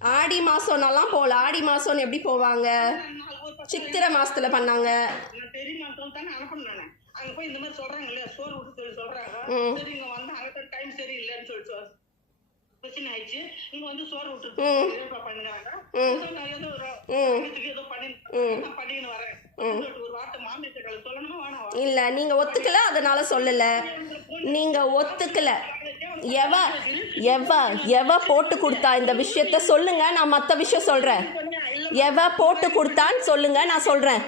ஆடி மாசம்னாலாம் போகல. ஆடி மாசம்னு எப்படி போவாங்க? சித்திரை மாசத்துல பண்ணாங்க. தெரியுமா தானே அனுப்பணும். அங்கே போய் இந்த மாதிரி சொல்றாங்கல்ல, சோறு விட்டு சொல்லி சொல்றாங்க. சரி இங்க வந்து அங்கே டைம் சரி இல்லைன்னு சொல்லிட்டு பிரச்சனை ஆயிடுச்சு. இங்க வந்து சோறு விட்டு பண்ணுறாங்க. ஏதோ பண்ணின்னு வரேன் ஒரு வார்த்தை மாமியார் சொல்லணுமா வேணாம்? இல்ல நீங்க ஒத்துக்கல, அதனால சொல்லல. நீங்க ஒத்துக்கல. எவ போட்டு கொடுத்தா இந்த விஷயத்த சொல்லுங்க, நான் மற்ற விஷயம் சொல்றேன். எவ போட்டு கொடுத்தான்னு சொல்லுங்க, நான் சொல்றேன்.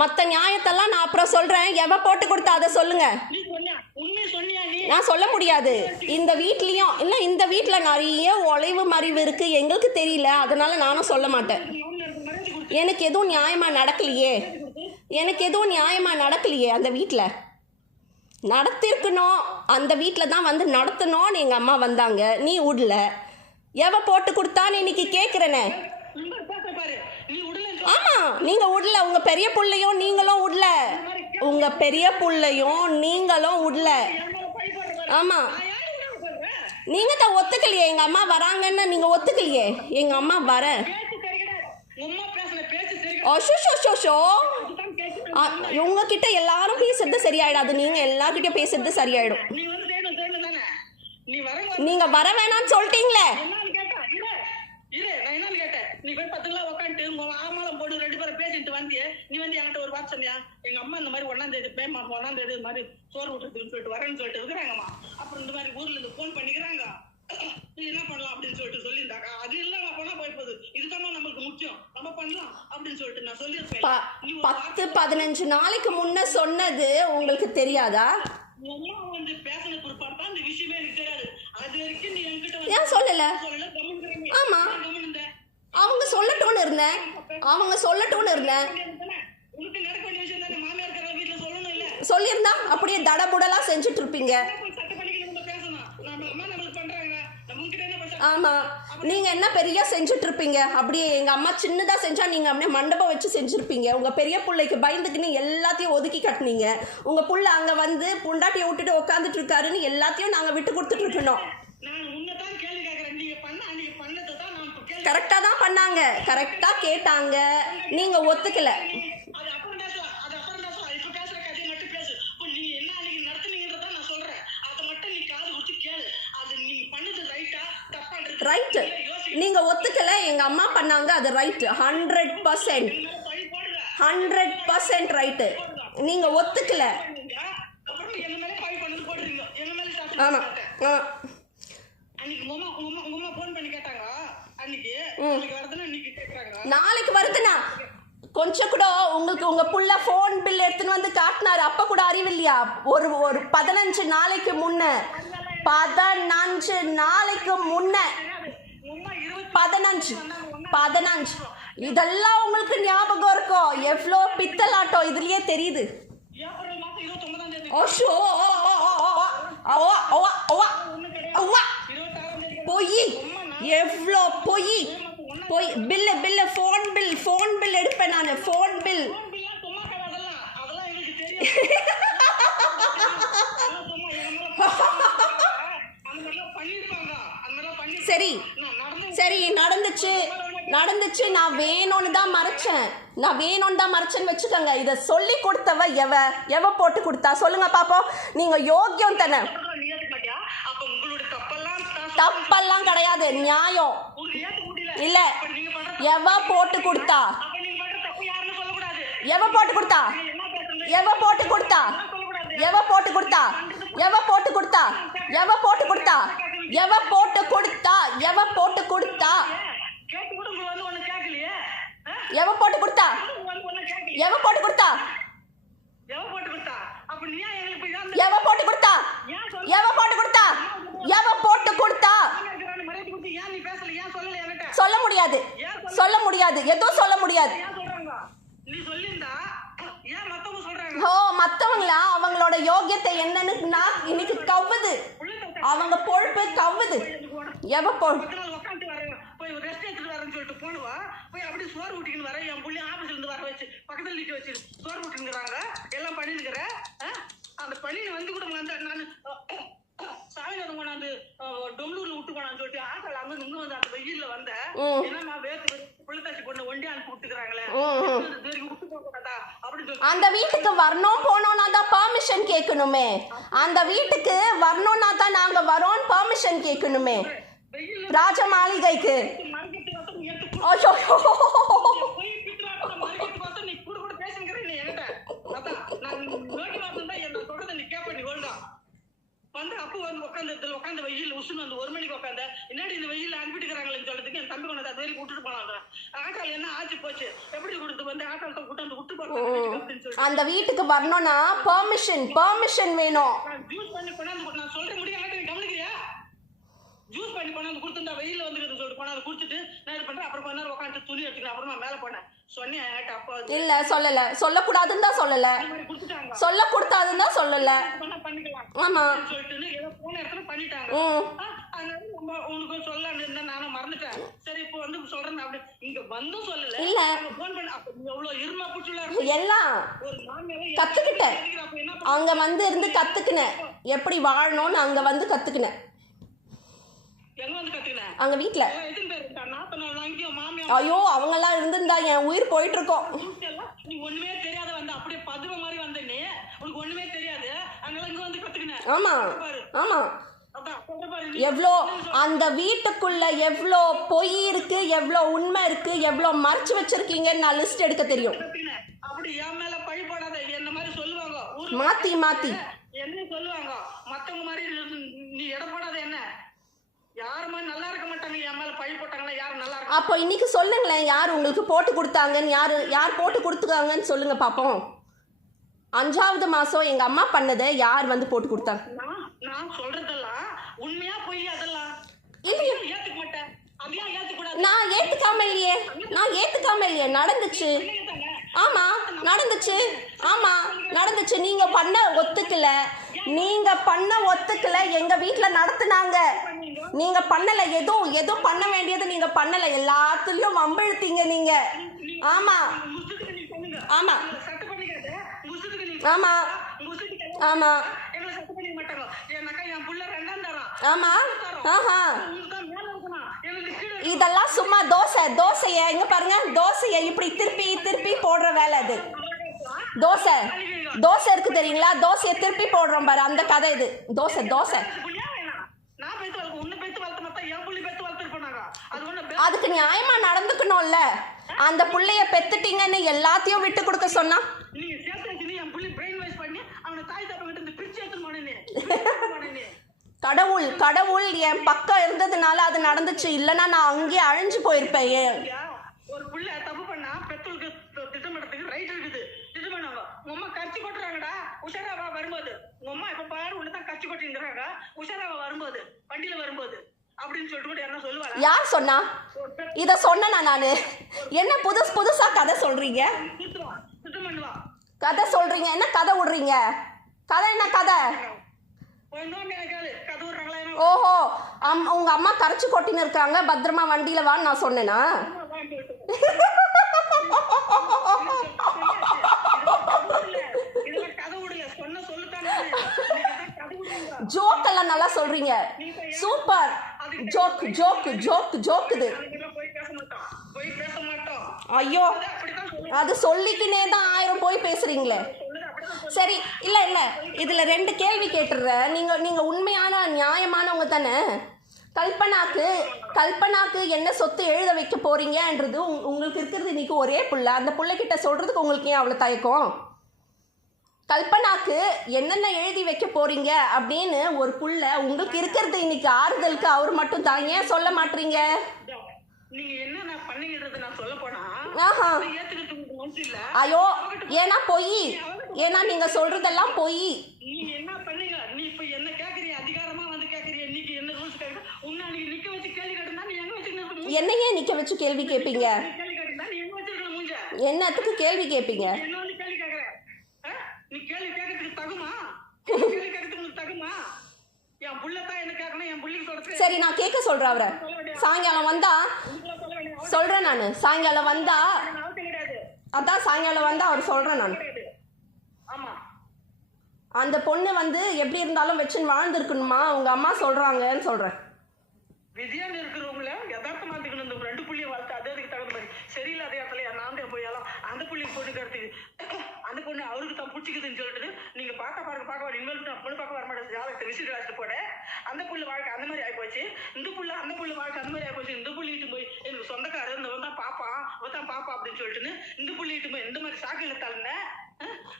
மற்ற நியாயத்தெல்லாம் நான் அப்புறம் சொல்றேன். எவ போட்டு கொடுத்தா அதை சொல்லுங்க. நான் சொல்ல முடியாது. இந்த வீட்லயும் இல்லை, இந்த வீட்டில் நிறைய ஒளிவு மறைவு இருக்கு, எங்களுக்கு தெரியல, அதனால நானும் சொல்ல மாட்டேன். எனக்கு எதுவும் நியாயமாக நடக்கலையே. அந்த வீட்டில் நடத்திருக்கணும், அந்த வீட்டில் தான் வந்து நடத்தணும்னு எங்கள் அம்மா வந்தாங்க. நீ விடல. எவ போட்டு கொடுத்தான்னு இன்னைக்கு கேட்குறேனே. ஆமாம், நீங்கள் விடல. உங்கள் பெரிய பிள்ளையும் நீங்களும் விடல. ஆமாம், நீங்கள் தான் ஒத்துக்கலையே. எங்கள் அம்மா வராங்கன்னு நீங்கள் ஒத்துக்கலையே. எங்கள் அம்மா வரேன். உங்ககிட்ட எல்லாரும் பேசுறது சரியாயிடாது. நீங்க எல்லார்கிட்டயும் பேசுறது சரியாயிடும். நீங்க வர வேணாம்னு சொல்லிட்டீங்களே. நீ போய் 10 நாள் உட்காந்துட்டு ஆமாலம் போட்டு 2 பேரும் பேசிட்டு வந்தியே. நீ வந்து என்கிட்ட ஒரு வார்த்தை சொன்னியா, எங்க அம்மா இந்த மாதிரி 1ஆம் தேதி பேமா 1ஆம் தேதி இது மாதிரி சோறு விட்டுறதுன்னு சொல்லிட்டு வரேன்னு சொல்லிட்டு இருக்கிறாங்கம்மா. அப்புறம் இந்த மாதிரி ஊர்ல இருந்து போன் பண்ணிக்கிறாங்க, நீ என்ன பண்ணலாம் அப்படின்னு சொல்லிட்டு சொல்லியிருந்தாங்க. அது இல்லாம போனா போய் போகுது. இதுதான் நம்மளுக்கு முக்கியம், நம்ம பண்ணலாம் அப்படின்னு சொல்லிட்டு நான் சொல்லியிருப்பேன். 10-15 நாளைக்கு முன்ன சொன்னது உங்களுக்கு தெரியாதா? அம்மா வந்து பேசின குறிப்பாடு தான் இந்த விஷயமே எனக்கு தெரியாது. அது வரைக்கும் நீ என்கிட்ட ஏன் சொல்லல? ஆமா, அவங்க சொல்லட்டும்னு இருந்தேன். சொல்லியிருந்தா அப்படியே தடபுடலா செஞ்சுட்டு இருப்பீங்க. ஆமா, நீங்க என்ன பெரிய செஞ்சுட்டு இருப்பீங்க. அப்படியே எங்க அம்மா சின்னதா செஞ்சா நீங்க அப்படியே மண்டபம் வச்சு செஞ்சிருப்பீங்க. உங்க பெரிய பிள்ளைக்கு பயந்துக்குன்னு எல்லாத்தையும் ஒதுக்கி கட்டினீங்க. உங்க புள்ள அங்க வந்து புண்டாட்டியை விட்டுட்டு உட்காந்துட்டு இருக்காருன்னு எல்லாத்தையும் நாங்க விட்டு கொடுத்துட்டு இருக்கணும். கரெக்டா தான் பண்ணாங்க, கரெக்டா கேட்டாங்க, நீங்க ஒத்துக்கல. ரைட், நீங்க ஒத்துக்கல. எங்க அம்மா பண்ணாங்க, அது ரைட். 100% ரைட்டு. நீங்க ஒத்துக்கல. ஆமா, நாளைக்கு வருதுன்னா கொஞ்சம் கூட உங்களுக்கு உங்க புள்ள போன் பில் எடுத்துன்னு வந்து காட்டினாரு. அப்ப கூட அறிவு இல்லையா? ஒரு 15 நாளைக்கு முன்ன 15 இதெல்லாம் உங்களுக்கு ஞாபகம் இருக்கும். எவ்வளோ பித்தலாட்டம் இதுலயே தெரியுது. பொய், எவ்வளோ பொய். பில்லு ஃபோன் பில் எடுப்பேன் நான். ஃபோன் பில் சரி நடந்துச்சு. நான் வேணும்னு தான் மறைச்சேன்னு வச்சுக்கோங்க. இதை சொல்லி கொடுத்தவ எவ போட்டு கொடுத்தா சொல்லுங்க பாப்போம். நீங்க யோக்கியம் தானே. தப்பெல்லாம் கிடையாது, நியாயம் இல்ல. எவ போட்டு கொடுத்தா சொல்ல முடியாது. எதுவும் சொல்ல முடியாது. மற்றவங்களா அவங்களோட யோகியத்தை என்னன்னு நான் இன்னைக்கு கவ்வுது. அவங்க பொழுப்பு கவ்வுது. சோறு ஊட்டின்னு வர என் புள்ளி ஆபீஸ்ல இருந்து வர வச்சு பக்கத்துல நிக்க வச்சு சோறு ஊட்டிங்கிறாங்க. எல்லாம் பண்ணிருக்கிறேன். அந்த பணியில வந்து கூட நான் சாமிநாதன் கொண்டாந்து டொம்லூர்ல விட்டு போனான்னு சொல்லிட்டு ஆட்டோல அங்க நின்று வந்து அந்த வெயில்ல வந்தேன். என்னம்மா வேத்து புள்ளத்தாச்சி பொண்ணு ஒண்டி அனுப்பி விட்டுக்கிறாங்களே விட்டு போக கூடாதா அப்படின்னு சொல்லி அந்த வீட்டுக்கு வரணும் போனோம்னா தான் பெர்மிஷன் கேட்கணுமே. அந்த வீட்டுக்கு வரணும்னா தான் நாங்க வரோம் பெர்மிஷன் கேட்கணுமே ராஜ மாளிகைக்கு. ஐயோ போய் பிக்கிறாங்க மறுபடியும் பார்த்தா நீ கூட கூட பேசுங்கற நீ என்கிட்ட அதான் நான் நோடி வாசம் தான் என்ன சொல்றத நீ கேப்ப நீ ஒழுங்கா வந்து அப்போ வந்து உட்காந்து வெயில் உசுன்னு வந்து 1 மணிக்கு உட்காந்து என்னடி இந்த வெயில் அனுப்பிட்டுக்கிறாங்களேன்னு சொல்றதுக்கு என் தம்பி கொண்டு அது வரைக்கும் விட்டுட்டு போனாங்க. ஆட்டால் என்ன ஆச்சு போச்சு எப்படி கொடுத்து வந்து ஆட்டால் கூட்டு வந்து விட்டு போறாங்க அப்படின்னு சொல்லி அந்த வீட்டுக்கு வரணும்னா பெர்மிஷன் வேணும். ஜூஸ் பண்ணி கொண்டாந்து நான் சொல்ற முடியும் நீ கவனிக்கிறியா? ஜூஸ் பண்ணி கொண்டாந்து கொடுத்துருந்தா வெயில வந்து சொல்லிட்டு கொண்டாந்து குடிச்சிட்டு நான் இது பண்றேன். அப்புறம் கொஞ்ச நேரம் உட்காந்து துணி எடுத்துக்கிறேன். அப்புறமா மேல போனேன் சொன்னேன் என்கிட்ட அப்பா இல்ல சொல்லல சொல்லக்கூடாதுன்னு தான் சொல்லல கொடுத்துட்டாங்க சொல்லக்கூடாதுன்னு தான் சொல்லல. பண்ணிக்கலாம் ஆமா சொல்லிட்டு ஏதோ போன இடத்துல பண்ணிட்டாங்க. அதனால நம்ம உனக்கு சொல்லலாம்னு இருந்தா நானும் மறந்துட்டேன். சரி இப்போ வந்து சொல்றேன் அப்படி இங்க வந்தும் சொல்லல இல்ல போன் பண்ண அப்ப எவ்வளவு இருமா புச்சுல எல்லாம் ஒரு மாமியாவே கத்துக்கிட்டேன். அங்க வந்து இருந்து கத்துக்கினேன் எப்படி வாழணும்னு. அங்க வந்து கத்துக்கினேன். எங்க வந்து கத்துக்கினேன்? அங்க வீட்டுல. எத்தனை பேர் இருக்கா? 40 நாள் அங்கேயும் மாமியா ஐயோ அவங்கெல்லாம் இருந்திருந்தா என் உயிர் போயிட்டு இருக்கோம். நீ ஒண்ணுமே தெரியாத வந்து அப்படியே பதுவ மாதிரி வந்த நீ உனக்கு ஒண்ணுமே தெரியாது. அதனால இங்க வந்து கத்துக்கினேன். ஆமா ஆமா அதான் சொல்ற பாரு எவ்வளோ அந்த வீட்டுக்குள்ள எவ்வளோ பொய் இருக்கு எவ்வளோ உண்மை இருக்கு எவ்வளோ மறைச்சு வச்சிருக்கீங்கன்னு நான் லிஸ்ட் எடுக்க தெரியும். கத்துக்கினேன். அப்படி என் மேல பழி போடாத என்ன மாதிரி சொல்லுவாங்க மாத்தி என்ன சொல்லுவாங்க மத்தவங்க மாதிரி நீ இடம் போடாத என்ன யாருமே நல்லா இருக்க மாட்டாங்க. என் மேல பழி போட்டாங்களா யாரும் நல்லா இருக்க. அப்போ இன்னைக்கு சொல்லுங்களேன் யார் உங்களுக்கு போட்டு கொடுத்தாங்கன்னு. யார் போட்டு கொடுத்துக்காங்கன்னு சொல்லுங்க பாப்போம். 5வது மாசம் எங்க அம்மா பண்ணதை யார் வந்து போட்டு கொடுத்தாங்க? நான் சொல்றதெல்லாம் உண்மையா போய் அதெல்லாம் இல்லையே ஏத்துக்க மாட்டேன். அப்படியே ஏத்துக்கூடாது. நான் ஏத்துக்காம இல்லையே நடந்துச்சு. ஆமா நடந்துச்சு. நீங்க பண்ண ஒத்துக்கல. எங்க வீட்டுல நடத்துனாங்க. நீங்க பண்ணல. எதுவும் பண்ண வேண்டியது நீங்க பண்ணல. எல்லாத்துலயும் வம்பிழுத்தீங்க நீங்க. ஆமா ஆமா ஆமா ஆமா ஆமா ஆஹா இதெல்லாம் சும்மா தோசைய இங்க பாருங்க. தோசைய இப்படி திருப்பி போடுற வேலை அது. தோசை இருக்கு தெரியுங்களா? தோசையை திருப்பி போடுறோம் பாரு அந்த கதை இது. தோசை அதுக்கு நியாயமா நடந்துக்கணும்ல. அந்த புள்ளைய பெத்துட்டீங்கன்னு எல்லாத்தையும் விட்டு கொடுக்க சொன்னா கடவுள் என் பக்கம் இருந்ததுனால அது நடந்துச்சு. இல்லைன்னா நான் அங்கேயே அழிஞ்சு போயிருப்பேன். ஒரு புள்ள தப்பு பண்ணா பெத்தலுக்கு திட்டமிடத்துக்கு ரைட் இருக்குது. திட்டம் பண்ணுவாங்க உங்க கட்சி கொட்டுறாங்கடா உஷாராவா வரும்போது உங்க அம்மா இப்ப பாரு உள்ளதான் கட்சி கொட்டிங்கிறாங்க உஷாராவா வரும்போது வண்டியில வரும்போது அப்படின்னு சொல்லிட்டு கூட என்ன சொல்லுவாங்க. யார் சொன்னா? இத சொன்னா நானு என்ன புதுசா கதை சொல்றீங்க? திட்டம் பண்ணுவா கதை சொல்றீங்க. என்ன கதை விடுறீங்க? என்ன கதை? ஓஹோ உங்க அம்மா கரைச்சி கொட்டின்னு இருக்காங்க பத்திரமா வண்டியில வான்னு நான் சொன்னேனா? ஜோக்கெல்லாம் நல்லா சொல்றீங்க. சூப்பர் ஜோக் இது. ஐயோ அது சொல்லிக்கினே தான் 1000 போய் பேசுறீங்களே. சரி இல்லை இதில் 2 கேள்வி கேட்டுடுறேன். நீங்கள் உண்மையான நியாயமானவங்க தானே? கல்பனாக்கு என்ன சொத்து எழுத வைக்க போறீங்கன்றது உங்களுக்கு இருக்கிறது இன்னைக்கு ஒரே புள்ள. அந்த புள்ளைகிட்ட சொல்றதுக்கு உங்களுக்கு ஏன் அவ்வளோ தயக்கம்? கல்பனாக்கு என்னென்ன எழுதி வைக்க போறீங்க அப்படின்னு ஒரு புள்ள உங்களுக்கு இருக்கிறது இன்னைக்கு ஆறுதலுக்கு அவர் மட்டும் தான். ஏன் சொல்ல மாட்டீங்க? நீங்க என்ன பண்ணீங்கறது நான் சொல்ல போனா ஏத்துக்கிறதுக்கு மனசு இல்ல. ஐயோ ஏன்னா நீங்க சொல்றதெல்லாம் பொய். நீ என்ன பண்ணீங்க? நீ இப்ப என்ன கேக்குறீங்க? அதிகாரமா வந்து கேக்குறீங்க. இன்னைக்கு என்ன ரூல்ஸ் கேக்குற? உன்னை நீ நிக்க வச்சு கேள்வி கேட்டா நீ எங்க வச்சிருக்க? என்னையே நிக்க வச்சு கேள்வி கேட்பீங்க? கேள்வி கேட்டா நீ எங்க வச்சிருக்க மூஞ்ச? என்னத்துக்கு கேள்வி கேட்பீங்க? என்ன வந்து கேள்வி கேக்குற? நீ கேள்வி கேக்குறதுக்கு தகுமா? கேள்வி கேக்குறதுக்கு தகுமா? என் புள்ள தான் என்ன கேக்கணும். என் புள்ளைக்கு சொல்றது. சரி நான் கேட்க சொல்றேன். அவரை சாயங்காலம் வந்தா சொல்றேன். நான் சாயங்காலம் வந்தா அவர் சொல்றேன். நான் அந்த பொண்ணு வந்து எப்படி இருந்தாலும் வச்சுன்னு வாழ்ந்துருக்கணுமா உங்க அம்மா சொல்றாங்கன்னு சொல்றேன். விதியான்னு இருக்கிறவங்கள யதார்த்தமாத்துக்கணும். இந்த 2 சரியில்லாத இடத்துல என் நாந்தே போயாலும் அந்த புள்ளிக்கு பொண்ணு கருத்து அந்த பொண்ணு அவருக்கு தான் பிடிச்சிக்குதுன்னு சொல்லிட்டு நீங்க பார்க்க வர இனிமேல் நான் பொண்ணு பார்க்க வர மாட்டேன் ஜாதகத்தை விசிட் கிளாஸ்ல போட அந்த புள்ளு வாழ்க்கை அந்த மாதிரி ஆயிப்போச்சு. இந்த புள்ள அந்த புள்ளு வாழ்க்கை அந்த மாதிரி ஆயிப்போச்சு. இந்த புள்ளிட்டு போய் எனக்கு சொந்தக்காரர் இந்த தான் பாப்பா அப்படின்னு சொல்லிட்டுன்னு இந்த புள்ளிட்டு போய் இந்த மாதிரி சாக்கில தள்ளின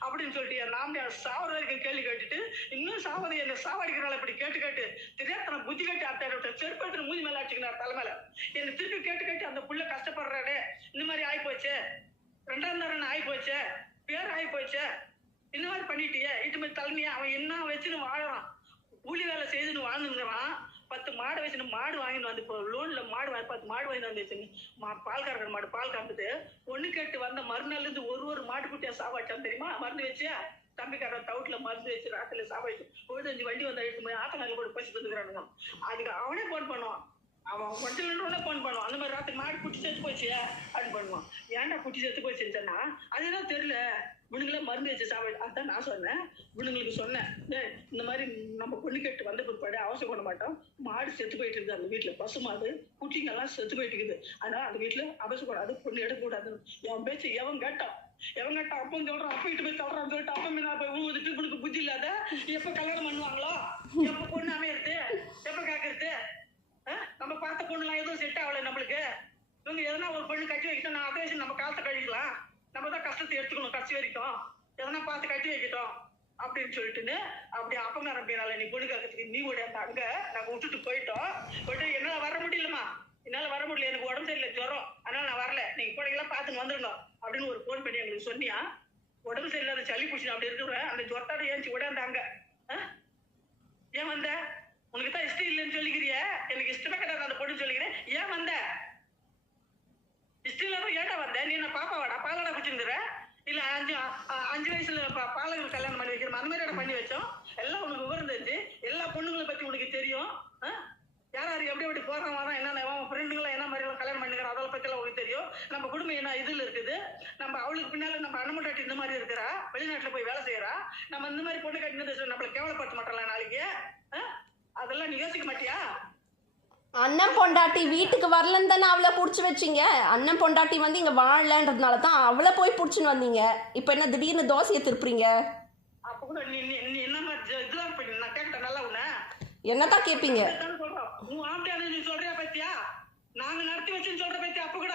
அப்படின்னு சொல்லிட்டு என் நாம சாவர வரைக்கும் கேள்வி கேட்டுட்டு இன்னும் சாவதை என்ன சாவடிக்கிறாள் இப்படி கேட்டு தெரியாத புத்தி கட்டி அத்தை செருப்பெடுத்து மூஞ்சி மேல அடிச்சுக்கிறார் தலைமையில என்ன திருப்பி கேட்டு அந்த புள்ள கஷ்டப்படுறாரு இந்த மாதிரி ஆயிப்போச்சு 2ஆம் தரம் ஆயிப்போச்சு பேர் ஆயிப்போச்சு இந்த மாதிரி பண்ணிட்டியே இது மாதிரி தலைமையா அவன் என்ன வச்சுன்னு வாழறான் கூலி வேலை செய்துன்னு வாழ்ந்துங்கிறான் 10 மாடு வச்சுன்னு மாடு வாங்கிட்டு வந்து இப்போ லோன்ல மாடு 10 மாடு வாங்கிட்டு வந்து வச்சுன்னு பால் கறக்கிற மாடு பால் கறந்துட்டு ஒண்ணு கேட்டு வந்த மறுநாள்ல இருந்து ஒரு மாட்டு குட்டியா சாப்பாச்சான் தெரியுமா மருந்து வச்சியா தம்பிக்காரன் தவுட்ல மருந்து வச்சு ராத்திரில சாப்பாடு 5 வண்டி வந்து எடுத்து போய் ஆத்தனால கூட பசி தந்துக்கிறானுங்க அதுக்கு அவனே போன் பண்ணுவான் அவன் மட்டும் போன் பண்ணுவான் அந்த மாதிரி ராத்திரி மாடு குட்டி செத்து போச்சு அப்படின்னு பண்ணுவான் ஏன்டா குட்டி செத்து போச்சுன்னு சொன்னா அதுதான் தெரியல இவனுங்களே மருந்து வச்சு சாப்பாடு அதான் நான் சொன்னேன் இவனுங்களுக்கு சொன்னேன் இந்த மாதிரி நம்ம பொண்ணு கேட்டு வந்த பிற்பாடு அவசியம் பண்ண மாட்டோம் மாடு செத்து போயிட்டு இருக்குது அந்த வீட்டுல பசு மாடு குட்டிங்க எல்லாம் செத்து போயிட்டு இருக்குது அதனால அந்த வீட்டுல அவசரப்படாது பொண்ணு எடுக்கக்கூடாதுன்னு என் பேச்சு எவன் கேட்டான் அப்பன் சொல்றான் அப்ப போய் சொல்றான்னு சொல்லிட்டு அப்ப நான் போய் ஊதிட்டு இவனுக்கு புத்தி இல்லாத எப்ப கல்யாணம் பண்ணுவாங்களோ எப்ப பொண்ணு அமையிறது எப்ப கேக்குறது நம்ம பார்த்த பொண்ணுலாம் எதுவும் செட் ஆகல நம்மளுக்கு இவங்க எதனா ஒரு பொண்ணு கட்டி வைக்கிட்டோம் நான் அதே நம்ம காலத்தை கழிக்கலாம் நம்ம தான் கஷ்டத்தை எடுத்துக்கணும் கட்சி வரைக்கும் எதனா பார்த்து கட்டி வைக்கிட்டோம் அப்படின்னு சொல்லிட்டுன்னு அப்படி அப்பங்காரம் பேனால நீ பொண்ணு கேட்கறதுக்கு நீ கூட அங்க நாங்க விட்டுட்டு போயிட்டோம் என்னால வர முடியலமா என்னால வர முடியல எனக்கு உடம்பு சரியில்லை ஜுரம் அதனால நான் வரல நீங்க போனீங்களாம் பார்த்துன்னு வந்துருங்க அப்படின்னு ஒரு போன் பண்ணி எங்களுக்கு சொன்னியா உடம்பு சரியில்லாத சளி பிடிச்சி அப்படி இருக்கிற அந்த ஜுரத்தோட ஏஞ்சி உடையாந்தாங்க ஏன் வந்த உனக்கு தான் இஷ்டம் இல்லைன்னு சொல்லிக்கிறிய எனக்கு இஷ்டமே கிடையாது அந்த பொண்ணு சொல்லிக்கிறேன் ஏன் வந்த இஷ்டம் இல்லாம ஏட்டா வந்த நீ என்ன பாப்பாவாடா பாலடா குச்சிருந்துற இல்ல 5 வயசுல பாலங்கள் கல்யாணம் பண்ணி வைக்கிறோம் அந்த மாதிரி பண்ணி வச்சோம் எல்லாம் உனக்கு விவரம் தெரிஞ்சு எல்லா பொண்ணுங்களை பத்தி உனக்கு தெரியும் யார் எப்படி போறான் வரான் என்னென்ன ஃப்ரெண்டுங்களை என்ன மாதிரி கல்யாணம் பண்ணிக்கிறோம் அதெல்லாம் பத்தி எல்லாம் உனக்கு தெரியும் நம்ம குடும்பம் என்ன இதுல இருக்குது நம்ம அவளுக்கு பின்னால நம்ம அண்ணமட்டாட்டி இந்த மாதிரி இருக்கிறா வெளிநாட்டுல போய் வேலை செய்யறா நம்ம இந்த மாதிரி பொண்ணு கட்டினது நம்மளை கேவலப்படுத்த மாட்டோம்ல நாளைக்கு அதெல்லாம் நீ யோசிக்க மாட்டியா அண்ணன் பொண்டாட்டி வீட்டுக்கு வரலன்னு தானே அவளை பிடிச்சி வச்சிங்க அண்ணன் பொண்டாட்டி வந்து இங்கே வாழலன்றதுனால தான் அவளை போய் பிடிச்சின்னு வந்தீங்க இப்போ என்ன திடீர்னு தோசையை திருப்புறீங்க அப்போ கூட நீ என்ன மாதிரி இதெல்லாம் பண்ணி நான் கேட்டேன் நல்லா உன்ன என்னதான் கேட்பீங்க உன் ஆம்பியானு நீ சொல்றியா பத்தியா நாங்க நடத்தி வச்சுன்னு சொல்ற பத்தியா அப்போ கூட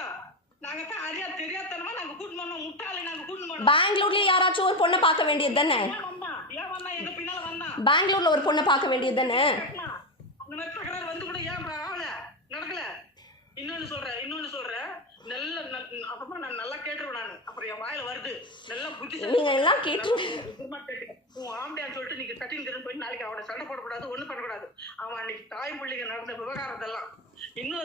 நாங்க தான் அறியா தெரியாதனமா நாங்க கூட்டு போனோம் முட்டாளி நாங்க கூட்டு போனோம் பெங்களூர்லயே யாராச்சும் ஒரு பொண்ணை பார்க்க வேண்டியது தானே ஏன் வந்தா எங்க பின்னால வந்தான் பெங்களூர்ல ஒரு பொண்ணை பார்க்க வேண்டியது தானே அந்த மாதிரி தகராறு வந்து கூட ஏன் ஆகல நடக்கல இன்னொன்னு சொல்றேன் நல்ல அப்புறமா நான் நல்லா கேட்டுருவேன் நான் அப்புறம் என் வாயில வருது நல்லா புத்தி நீங்க எல்லாம் கேட்டு உன் ஆம்பியான்னு சொல்லிட்டு நீங்க கட்டின்னு போய் நாளைக்கு அவனை சண்டை போடக்கூடாது ஒண்ணும் பண்ணக்கூடாது அவன் அன்னைக்கு தாய் பிள்ளைங்க நடந்த விவகாரத்தெல்லாம் இன்னொரு